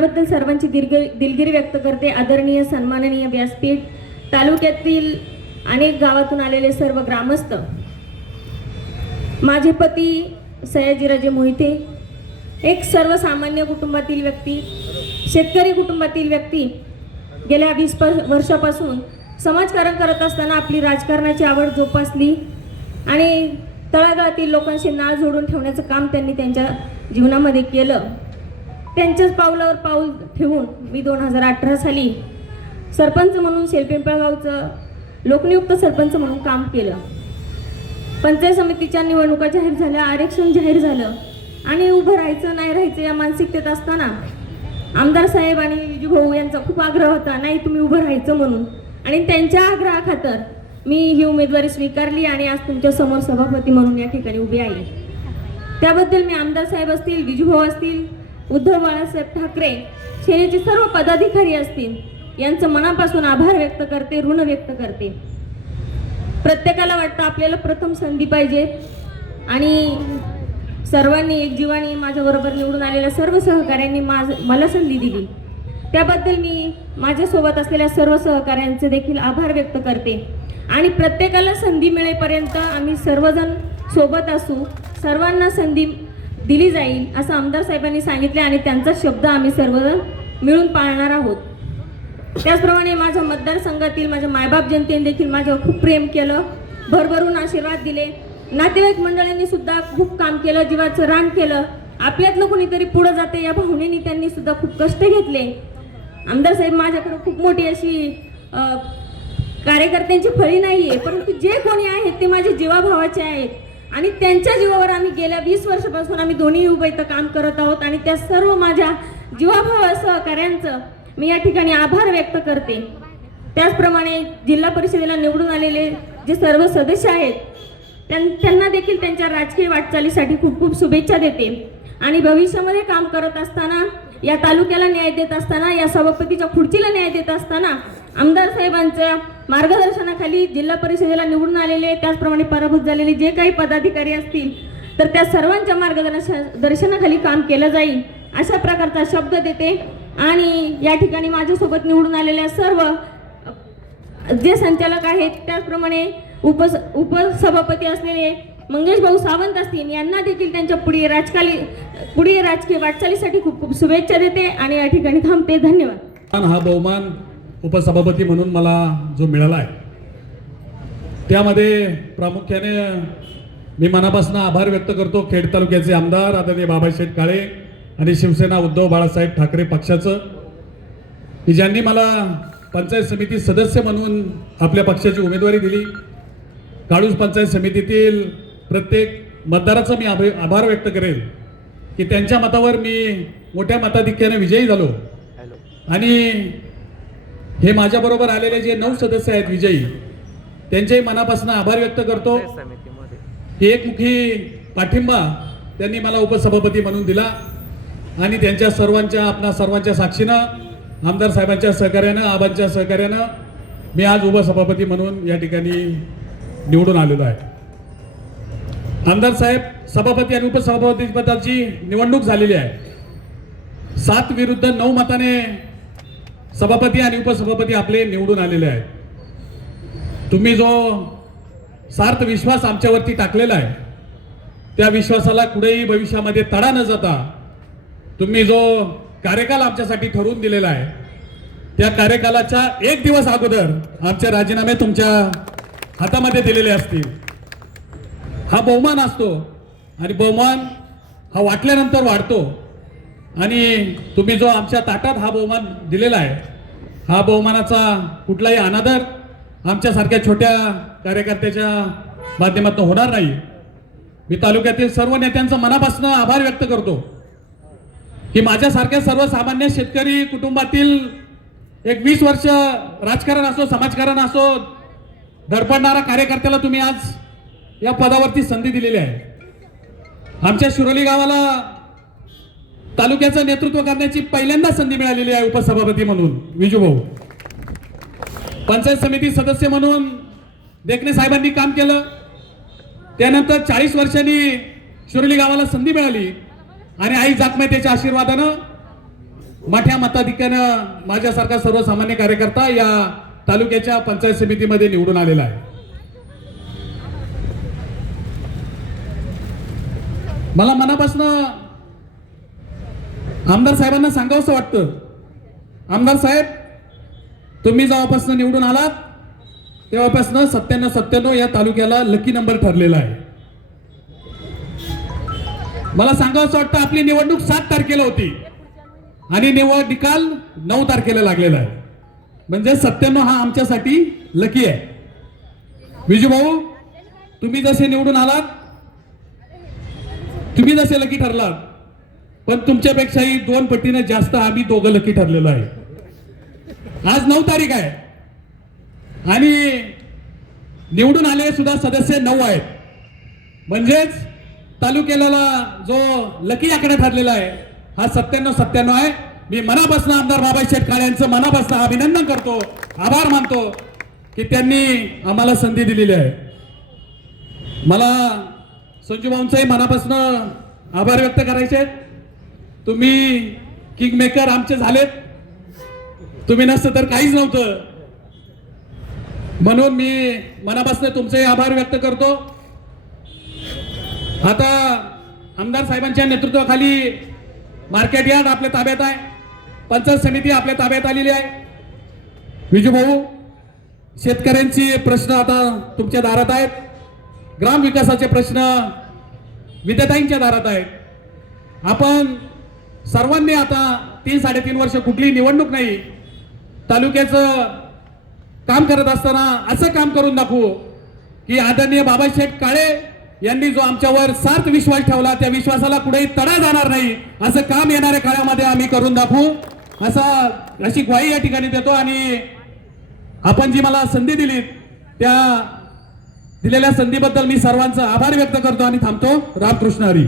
त्याबद्दल सर्वांची दिलगिरी व्यक्त करते। आदरणीय सन्माननीय व्यासपीठ, तालुक्यातील अनेक गावातून आलेले सर्व ग्रामस्थ, माझे पती सयाजीराजे मोहिते, एक सर्वसामान्य कुटुंबातील व्यक्ती, शेतकरी कुटुंबातील व्यक्ती, गेल्या 20 वर्षापासून समाजकारण करत असताना आपली राजकारणाची आवड जोपासली आणि तळागाळातील लोकांशी नाळ जोडून ठेवण्याचं काम त्यांनी त्यांच्या जीवनामध्ये केलं। त्यांच्याच पावलावर पाऊल ठेवून मी 2018 साली सरपंच म्हणून शेलपिंपळगावचं लोकनियुक्त सरपंच म्हणून काम केलं। पंचायत समितीच्या निवडणुका जाहीर झाल्या, आरक्षण जाहीर झालं आणि उभं राहायचं नाही राहायचं या मानसिकतेत असताना आमदार साहेब आणि विजूभाऊ यांचा खूप आग्रह होता, नाही तुम्ही उभं राहायचं म्हणून, आणि त्यांच्या आग्रहाखातर मी ही उमेदवारी स्वीकारली आणि आज तुमच्या समोर सभापती म्हणून या ठिकाणी उभी आहे। त्याबद्दल मी आमदार साहेब असतील, विजूभाऊ असतील, उद्धव बाळासाहेब ठाकरे, सेनेचे सर्व पदाधिकारी असतील, यांचं मनापासून आभार व्यक्त करते, ऋण व्यक्त करते। प्रत्येकाला वाटतं आपल्याला प्रथम संधी पाहिजे आणि सर्वांनी एक जीवानी माझ्याबरोबर निवडून आलेल्या सर्व सहकाऱ्यांनी मला संधी दिली, त्याबद्दल मी माझ्यासोबत असलेल्या सर्व सहकाऱ्यांचे देखील आभार व्यक्त करते। आणि प्रत्येकाला संधी मिळेपर्यंत आम्ही सर्वजण सोबत असू, सर्वांना संधी दिली जाईल असं आमदार साहेबांनी सांगितले आणि त्यांचा शब्द आम्ही सर्वजण मिळून पाळणार आहोत। त्याचप्रमाणे माझ्या मतदारसंघातील माझ्या मायबाप जनतेने देखील माझ्यावर खूप प्रेम केलं, भरभरून आशीर्वाद दिले। नातेवाईक मंडळींनी सुद्धा खूप काम केलं, जीवाचं रान केलं, आपल्यातलं कोणीतरी पुढे जाते या भावनेने त्यांनी सुद्धा खूप कष्ट घेतले। आमदार साहेब माझ्याकडे खूप मोठी अशी कार्यकर्त्यांची फळी नाहीये, परंतु जे कोणी आहेत ते माझे जीवाभावाचे आहेत आणि त्यांच्या जीवावर आम्ही गेल्या 20 वर्षापासून आम्ही दोन्ही उभं इथं काम करत आहोत आणि त्या सर्व माझ्या जीवाभावा सहकाऱ्यांचं मी या ठिकाणी आभार व्यक्त करते। त्याचप्रमाणे जिल्हा परिषदेला निवडून आलेले जे सर्व सदस्य आहेत त्यांना देखील त्यांच्या राजकीय वाटचालीसाठी खूप खूप शुभेच्छा देते आणि भविष्यामध्ये काम करत असताना, या तालुक्याला न्याय देत असताना, या सभापतीच्या खुर्चीला न्याय देत असताना आमदार साहेबांच्या मार्गदर्शनाखाली जिल्हा परिषदेला निवडून आलेले, त्याचप्रमाणे पराभूत झालेले जे काही पदाधिकारी असतील तर त्या सर्वांच्या मार्गदर्शनाखाली काम केलं जाईल अशा प्रकारचा शब्द देते। आणि या ठिकाणी माझ्यासोबत निवडून आलेल्या सर्व जे संचालक आहेत, त्याचप्रमाणे उपसभापती असलेले मंगेश भाऊ सावंत असतील, यांना देखील त्यांच्या पुढे राजकीय वाटचालीसाठी खूप खूप शुभेच्छा देते आणि या ठिकाणी थांबते। धन्यवाद। हा बहुमान उपसभापती म्हणून मला जो मिळाला आहे त्यामध्ये प्रामुख्याने मी मनापासून आभार व्यक्त करतो खेड तालुक्याचे आमदार आदरणीय बाबासाहेब काळे आणि शिवसेना उद्धव बाळासाहेब ठाकरे पक्षाचं, की ज्यांनी मला पंचायत समिती सदस्य म्हणून आपल्या पक्षाची उमेदवारी दिली। काळूज पंचायत समितीतील प्रत्येक मतदाराचा मी आभार व्यक्त करेल की त्यांच्या मतावर मी मोठ्या मताधिक्याने विजयी झालो आणि हे माझ्याबरोबर आलेले जे 9 सदस्य आहेत विजयी, त्यांच्याही मनापासून आभार व्यक्त करतो। एकमुखी पाठिंबा त्यांनी मला उपसभापती म्हणून दिला आणि त्यांच्या आपणा सर्वांच्या साक्षीनं आमदार साहेबांच्या सहकार्यानं, आबांच्या सहकार्यानं मी आज उपसभापती म्हणून या ठिकाणी निवडून आलेलो आहे। आमदार साहेब सभापती आणि उपसभापती पदाची निवडणूक झालेली आहे। 7 विरुद्ध 9 मताने सभापती आणि उपसभापती आपले निवडून आलेले आहेत। तुम्ही जो सार्थ विश्वास आमच्यावरती टाकलेला आहे त्या विश्वासाला कुठेही भविष्यामध्ये तडा न जाता तुम्ही जो कार्यकाल आमच्यासाठी ठरवून दिलेला आहे त्या कार्यकालाच्या 1 दिवस अगोदर आमचे राजीनामे तुमच्या हातामध्ये दिलेले असतील। हा बहुमान असतो आणि बहुमान हा वाटल्यानंतर वाढतो आणि तुम्ही जो आमच्या ताटात हा बहुमान दिलेला आहे, हा बहुमानाचा कुठलाही अनादर आमच्यासारख्या छोट्या कार्यकर्त्याच्या माध्यमातून होणार नाही। मी तालुक्यातील सर्व नेत्यांचा मनापासून आभार व्यक्त करतो की माझ्यासारख्या सर्वसामान्य शेतकरी कुटुंबातील एक 20 वर्ष राजकारण असो, समाजकारण असो, धडपडणारा कार्यकर्त्याला तुम्ही आज या पदावरती संधी दिलेली आहे। आमच्या शिरोली गावाला तालुक्याचं नेतृत्व करण्याची पहिल्यांदा संधी मिळालेली आहे उपसभापती म्हणून विजूभाऊ। पंचायत समिती सदस्य म्हणून देखणे साहेबांनी काम केलं, त्यानंतर 40 वर्षांनी शिरोली गावाला संधी मिळाली आणि आई जाकमेतेच्या आशीर्वादानं मोठ्या मताधिक्यानं माझ्यासारखा सर्वसामान्य कार्यकर्ता या तालुक्याच्या पंचायत समितीमध्ये निवडून आलेला आहे. मला मनापासून आमदार साहेबांना सांगावंसं वाटतं, आमदार साहेब तुम्ही जेव्हापासून निवडून आलात तेव्हापासून 97-97 या तालुक्याला लकी नंबर ठरलेला आहे. मला सांगावंसं वाटतं आपली निवडणूक 7 तारखेला होती आणि निकाल 9 तारखेला लागलेला आहे. म्हणजे 97 हा आमच्यासाठी लकी आहे. विजू भाऊ तुम्ही जसे निवडून आलात, तुम्ही जसे लकी ठरलात, पण तुमच्यापेक्षाही 2 पटीने जास्त आम्ही दोघं लकी ठरलेलो आहे. आज 9 तारीख आहे आणि निवडून आलेले सुद्धा सदस्य 9 आहेत. म्हणजेच तालुक्याला जो लकी आकडा ठरलेला आहे हा 97-97 आहे. मी मनापासून आमदार बाबासाहेब काळे यांचं मनापासून अभिनंदन करतो, आभार मानतो की त्यांनी आम्हाला संधी दिलेली आहे. मला संजू भाऊंचाही मनापासून आभार व्यक्त करायचे आहेत. तुम्ही किंग मेकर आमचे झालेत, तुम्ही नसतं तर काहीच नव्हतं. म्हणून मी मनापासून तुमचे आभार व्यक्त करतो. आता आमदार साहेबांच्या नेतृत्वाखाली मार्केट यार्ड आपल्या ताब्यात आहे, पंचायत समिती आपल्या ताब्यात आलेली आहे. विजू भाऊ शेतकऱ्यांची प्रश्न आता तुमच्या दारात आहेत, ग्राम विकासाचे प्रश्न विद्याताईंच्या दारात आहेत. आपण सर्वांनी आता 3-3.5 वर्ष कुठलीही निवडणूक नाही, तालुक्याचं काम करत असताना असं काम करून दाखवू की आदरणीय बाबासाहेब काळे यांनी जो आमच्यावर सार्थ विश्वास ठेवला त्या विश्वासाला कुठेही तडा जाणार नाही असं काम येणाऱ्या काळामध्ये आम्ही करून दाखवू अशी ग्वाही या ठिकाणी देतो. आणि आपण जी मला संधी दिली त्या दिलेल्या संधीबद्दल मी सर्वांचा आभार व्यक्त करतो आणि थांबतो. रामकृष्ण हरी.